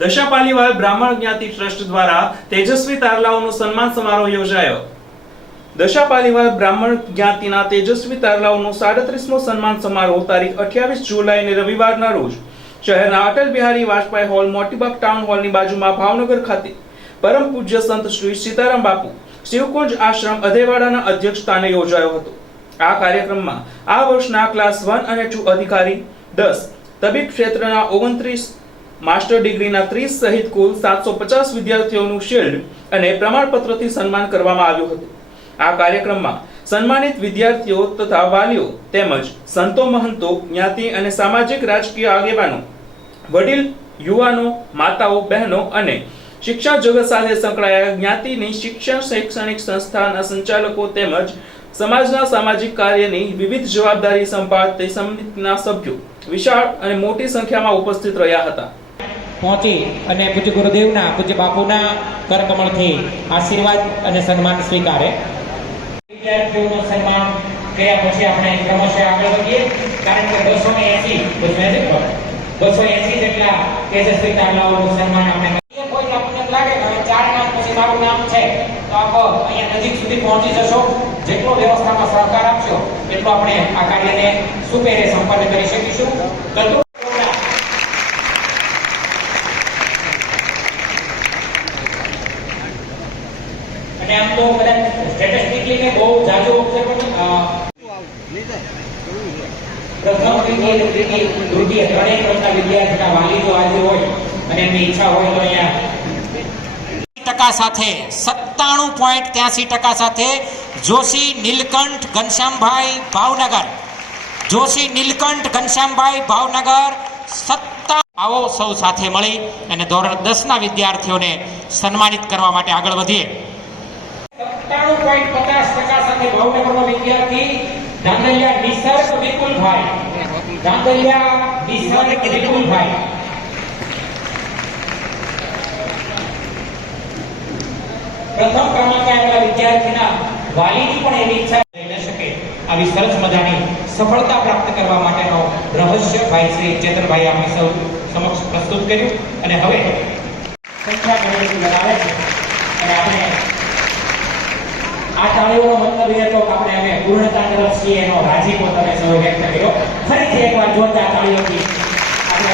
દશાપાલીવાલ બ્રાહ્મણ જ્ઞાતિ ટ્રસ્ટ દ્વારા તેજસ્વી તારલાઓનો સન્માન સમારોહ યોજાયો। દશાપાલીવાલ બ્રાહ્મણ જ્ઞાતિના તેજસ્વી તારલાઓનો 37મો સન્માન સમારોહ તારીખ 28 જુલાઈને રવિવારના રોજ શહેરના અટલ બિહારી વાજપેયી હોલ મોતીબાગ ટાઉન હોલની બાજુમાં ભાવનગર ખાતે પરમ પૂજ્ય સંત શ્રી સીતારામ બાપુ શિવકુંજ આશ્રમ અધેવાડાના અધ્યક્ષસ્થાને યોજાયો હતો। આ કાર્યક્રમમાં આ વર્ષના ક્લાસ 1 અને 2 અધિકારી 10, તબીબ ક્ષેત્રના 29, માસ્ટર ડિગ્રીના 30 સહિત કુલ 750 વિદ્યાર્થીઓનું શિલ્ડ અને પ્રમાણપત્રથી સન્માન કરવામાં આવ્યું હતું। આ કાર્યક્રમમાં સન્માનિત વિદ્યાર્થીઓ તથા વાલીઓ તેમજ સંતો, મહંતો, જ્ઞાતિ અને સામાજિક રાજકીય આગેવાનો, વડીલ, યુવાનો, માતાઓ, બહેનો અને શિક્ષણ જગત સાથે સંકળાયેલા જ્ઞાતિની શિક્ષણ શૈક્ષણિક સંસ્થાના સંચાલકો તેમજ સમાજના સામાજિક કાર્યની વિવિધ જવાબદારી સંભાળતી સમિતિના સભ્યો વિશાળ અને મોટી સંખ્યામાં ઉપસ્થિત રહ્યા હતા। પહોંચી અને પૂજ્ય ગુરુદેવના, પૂજ્ય બાપુના કરકમળથી આશીર્વાદ અને સન્માન સ્વીકારે। વિદ્યાર્થીઓનું સન્માન કર્યા પછી આપણે ક્રમશઃ આગળ વધીએ, કારણ કે 280 જેટલા તેજસ્વી તારલાઓનું સન્માન આપણે કોઈ આપણને લાગે કે 4 નામ પછી મારું નામ છે તો આપ અહીંયા નજીક સુધી પહોંચી જશો। જેટલો વ્યવસ્થામાં સહકાર આપશો એટલો આપણે આ કાર્યને સુપેરે સંપન્ન કરી શકીશું। અને આમ તો કદાચ સ્ટેટિસ્ટિકલી ને બહુ જાજો પ્રથમ દ્વિતીય ત્રણેય કરતા વિદ્યાર્થીના વાલી જો હાજર હોય અને એમની ઈચ્છા હોય તો અહીંયા સાથે 97.83% સાથે જોશી નીલકંઠ ઘનશ્યામભાઈ ભાવનગર, જોશી નીલકંઠ ઘનશ્યામભાઈ ભાવનગર 97। આવો સૌ સાથે મળી અને ધોરણ 10 ના વિદ્યાર્થીઓને સન્માનિત કરવા માટે આગળ વધીએ। 97.50% સાથે ભાવનગરનો વિદ્યાર્થી ધાંગલિયા નિસર્ગ વિપુલભાઈ, ધાંગલિયા નિસર્ગ વિપુલભાઈ। પ્રથમ ક્રમાંકે આવેલા વિદ્યાર્થીના વાલીની પણ એવી ઈચ્છા રહી શકે આવી સરસ મજાની સફળતા પ્રાપ્ત કરવા માટેનો રહસ્ય ભાઈ શ્રી ચેતનભાઈ આપણી સૌ સમક્ષ પ્રસ્તુત કર્યું અને હવે સંખ્યા ગણતરી લગાવે છે અને આપણે આ તાળીઓનો મતલબ એ હતો કે આપણે હવે પૂર્ણતા તરફ છીએ એનો રાજીપો તમે સૌ વ્યક્ત કર્યો। ફરીથી એકવાર જોરદાર તાળીઓથી આપણે